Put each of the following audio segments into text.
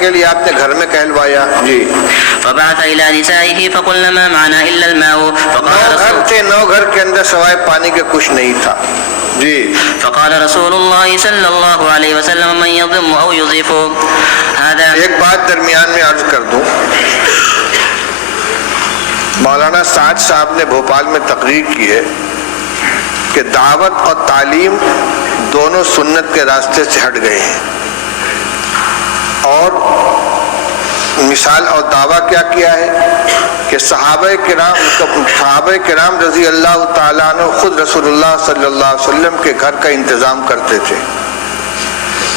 کے لیے آپ نے گھر میں کہلوایا. جی. فبعث إلى نسائه فقلنا ما معنا إلا الماء. 9 گھر تھے، 9 گھر کے اندر سوائے پانی کے کچھ نہیں تھا. جی. فقال رسول الله صلى الله عليه وسلم من يضم أو يضيف هذا. ایک بات درمیان میں عرض کر دوں. مولانا سعد صاحب نے بھوپال میں تقریر کی ہے کہ دعوت اور تعلیم دونوں سنت کے راستے سے ہٹ گئے ہیں، اور مثال اور دعویٰ کیا کیا ہے کہ صحابہ کرام رضی اللہ تعالیٰ عنہ خود رسول اللہ صلی اللہ علیہ وسلم کے گھر کا انتظام کرتے تھے.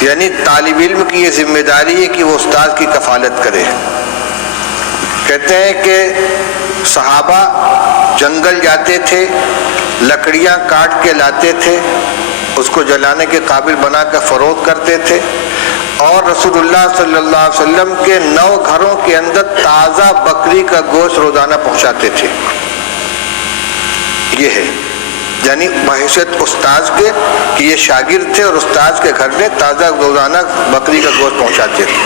یعنی طالب علم کی یہ ذمہ داری ہے کہ وہ استاد کی کفالت کرے. کہتے ہیں کہ صحابہ جنگل جاتے تھے، لکڑیاں کاٹ کے لاتے تھے، اس کو جلانے کے قابل بنا کر فروخت کرتے تھے، اور رسول اللہ صلی اللہ علیہ وسلم کے 9 گھروں کے اندر تازہ بکری کا گوشت روزانہ پہنچاتے تھے. یہ ہے یعنی بحیثیت استاذ کے کہ یہ شاگرد تھے اور استاذ کے گھر میں تازہ روزانہ بکری کا گوشت پہنچاتے تھے.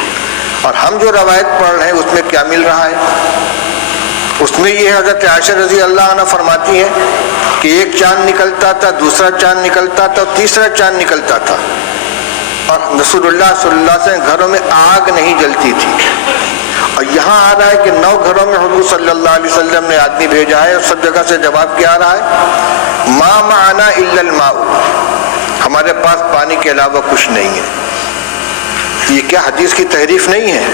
اور ہم جو روایت پڑھ رہے ہیں اس میں کیا مل رہا ہے؟ اس میں یہ حضرت عائشہ رضی اللہ عنہ فرماتی ہیں کہ ایک چاند نکلتا تھا، دوسرا چاند نکلتا تھا، اور تیسرا چاند نکلتا تھا، اور رسول اللہ صلی اللہ علیہ وسلم گھروں میں آگ نہیں جلتی تھی. اور یہاں آ رہا ہے کہ 9 گھروں میں حضور صلی اللہ علیہ وسلم نے آدمی بھیجا ہے، اور سب جگہ سے جواب کیا آ رہا ہے؟ ما معنا الا الماء، ہمارے پاس پانی کے علاوہ کچھ نہیں ہے. یہ کیا حدیث کی تحریف نہیں ہے؟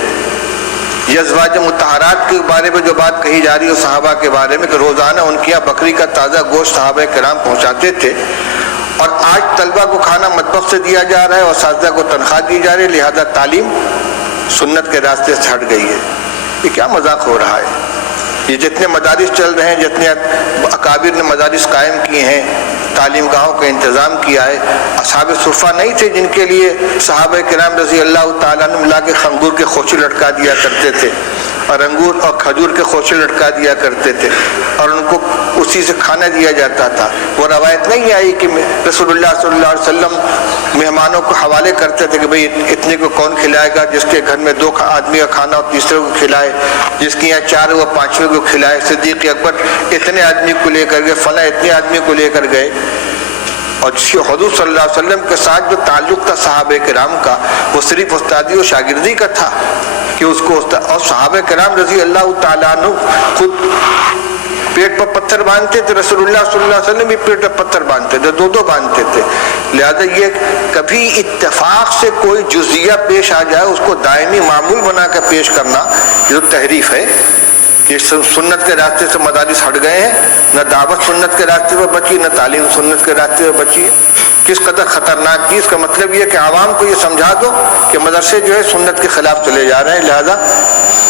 یہ ازواج مطہرات کے بارے میں جو بات کہی جا رہی ہے صحابہ کے بارے میں کہ روزانہ ان کے یہاں بکری کا تازہ گوشت صحابہ کرام پہنچاتے تھے، اور آج طلبہ کو کھانا مطبخ سے دیا جا رہا ہے اور اساتذہ کو تنخواہ دی جا رہی ہے، لہذا تعلیم سنت کے راستے سے ہٹ گئی ہے. یہ کیا مذاق ہو رہا ہے؟ یہ جتنے مدارس چل رہے ہیں، جتنے اکابر نے مدارس قائم کیے ہیں، تعلیم گاہوں کا انتظام کیا ہے، اصحاب صفہ نہیں تھے جن کے لیے صحابہ کرام رضی اللہ تعالیٰ عنہ ملا کے انگور کے خوشے لٹکا دیا کرتے تھے، اور انگور اور کھجور کے خوشے لٹکا دیا کرتے تھے، اور ان کو اسی سے کھانا دیا جاتا تھا. وہ روایت نہیں آئی کہ رسول اللہ صلی اللہ علیہ وسلم مہمانوں کو حوالے کرتے تھے کہ بھئی اتنے کو کون کھلائے گا، جس کے گھر میں 2 آدمی کا کھانا اور تیسرے کو کھلائے، جس کے یہاں 4 وہ 5ویں کو کھلائے. صدیق اکبر اتنے آدمی کو لے کر گئے، فلاں اتنے آدمی کو لے کر گئے. اور حضور صلی اللہ علیہ وسلم کے ساتھ جو تعلق تھا صحابہ کرام کا، وہ صرف استادی و شاگردی کا تھا کہ اس کو اور صحابہ کرام رضی اللہ تعالیٰ عنہ خود پیٹ پر پتھر باندھتے تھے، رسول اللہ صلی اللہ علیہ وسلم بھی پیٹ پر پتھر باندھتے تھے، 2 باندھتے تھے. لہذا یہ کبھی اتفاق سے کوئی جزیہ پیش آ جائے اس کو دائمی معمول بنا کر پیش کرنا جو تحریف ہے. کہ سنت کے راستے سے مدارس ہٹ گئے ہیں، نہ دعوت سنت کے راستے پر بچی، نہ تعلیم سنت کے راستے پر بچی. کس قدر خطرناک چیز کا مطلب یہ کہ عوام کو یہ سمجھا دو کہ مدرسے جو ہے سنت کے خلاف چلے جا رہے ہیں، لہذا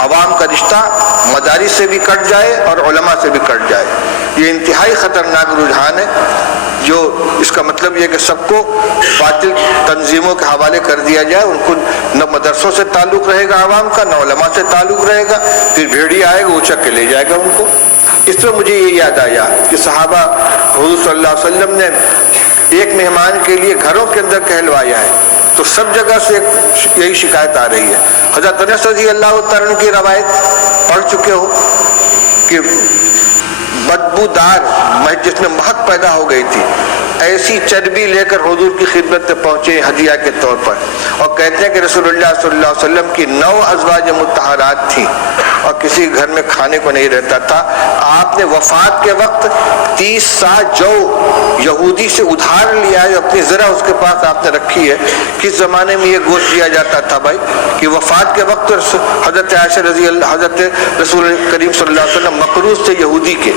عوام کا رشتہ مدارس سے بھی کٹ جائے اور علماء سے بھی کٹ جائے. یہ انتہائی خطرناک رجحان ہے، جو اس کا مطلب یہ کہ سب کو باطل تنظیموں کے حوالے کر دیا جائے. ان کو نہ مدرسوں سے تعلق رہے گا عوام کا، نہ علماء سے تعلق رہے گا، پھر بھیڑیا آئے گا اچک کے لے جائے گا ان کو. اس طرح مجھے یہ یاد آیا کہ صحابہ حضور صلی اللہ علیہ وسلم نے ایک مہمان کے لیے گھروں کے اندر کہلوایا ہے، تو سب جگہ سے یہی شکایت آ رہی ہے. حضرت انس رضی اللہ تعالیٰ عنہ کی روایت پڑھ چکے ہو کہ بدبودار جس میں مہک پیدا ہو گئی تھی، ایسی چربی لے کر حضور کی خدمت میں پہنچے ہدیہ کے طور پر، اور کہتے ہیں کہ رسول اللہ صلی اللہ علیہ وسلم کی 9 ازواج مطہرات تھیں اور کسی گھر میں کھانے کو نہیں رہتا تھا. آپ نے وفات کے وقت 30 سا جو یہودی سے ادھار لیا ہے، اپنی ذرا اس کے پاس آپ نے رکھی ہے. کس زمانے میں یہ گوشت دیا جاتا تھا بھائی کہ وفات کے وقت حضرت عائشہ رضی اللہ حضرت رسول کریم صلی اللہ علیہ وسلم مقروض تھے یہودی کے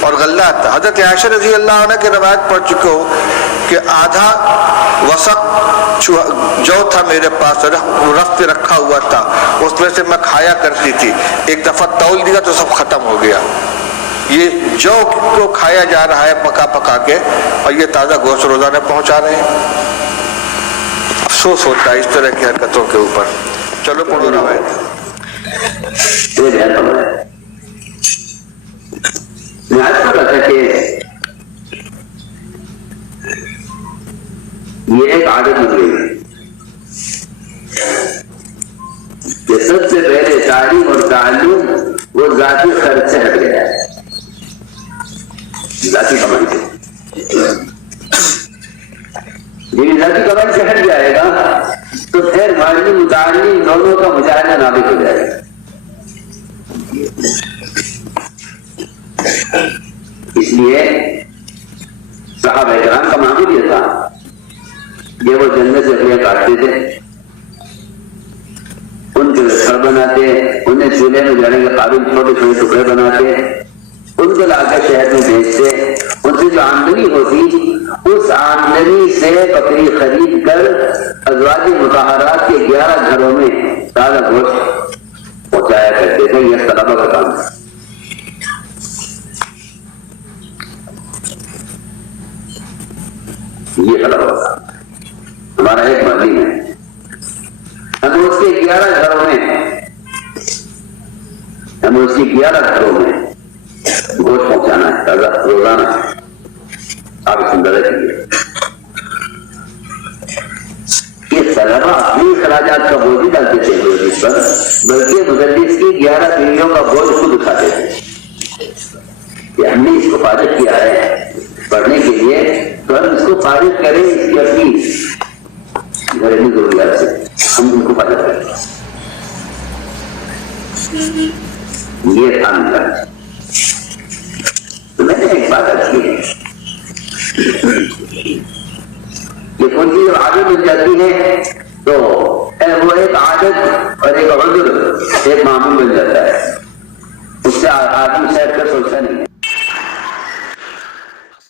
اور غلہ تھا. حضرت عائشہ رضی اللہ عنہ کی روایت پڑھ چکے ہو کہ آدھا وسق جو تھا میرے پاس رف پہ رکھا ہوا تھا، اس میں سے میں کھایا کرتی تھی. ایک دفعہ تول دیا تو سب ختم ہو گیا. یہ جو کو کھایا جا رہا ہے پکا پکا کے، اور یہ تازہ گوشت روزانہ پہنچا رہے ہیں. افسوس ہوتا ہے اس طرح کی حرکتوں کے اوپر. چلو پڑھو روایت. یہ ایک عادت ہو گئی کہ اور تعلم وہ ذاتی خرچ سے ہٹ گیا ہے، ذاتی کمائی سے. یہ ذاتی کمائی سے ہٹ جائے گا تو پھر معلم متعلم دونوں کا مجاہدہ نابک ہو جائے گا. اس لیے صحابہ کرام کا معمول یہ تھا کہ وہ جنت سے لکڑیاں کاٹتے تھے، ان کے گھر بناتے، انہیں چولہے میں جانے کے قابل چھوٹے چھوٹے ٹکڑے بناتے، ان کو لا کر شہر میں بیچتے. ان سے جو آمدنی ہوتی اس آمدنی سے بکری خرید کر ازواج مطہرات کے 11 گھروں میں تازہ گوشت پہنچایا کرتے تھے. یہ طلبہ کا کام ہے. یہ طلبہ کا کام ہمارا ایک مرضی ہے. ہمیں اس کے 11 گھروں میں گوشت پہنچانا ہے تازہ روزانہ. آپ سندر کیجیے. یہ طلبہ اپنی اخراجات کا بوجھ بھی ڈالتے تھے اس پر، بلکہ مدرس کی 11 پیڑھیوں کا بوجھ خود اٹھاتے تھے کہ ہم نے اس کو فارغ کیا ہے پڑھنے کے لیے، تو ہم اس کو فارغ کریں اس کی اپنی گھریلو ضروریات سے، ہم ان کو فارغ کریں. یہ تھا میرا. تو میں نے ایک بات رکھی ہے کہ کوئی چیز عادت بن جاتی ہے تو وہ ایک عادت اور ایک عذر ایک معمول بن جاتا ہے. اس سے آدمی سیٹ کر سوچتا نہیں ہے.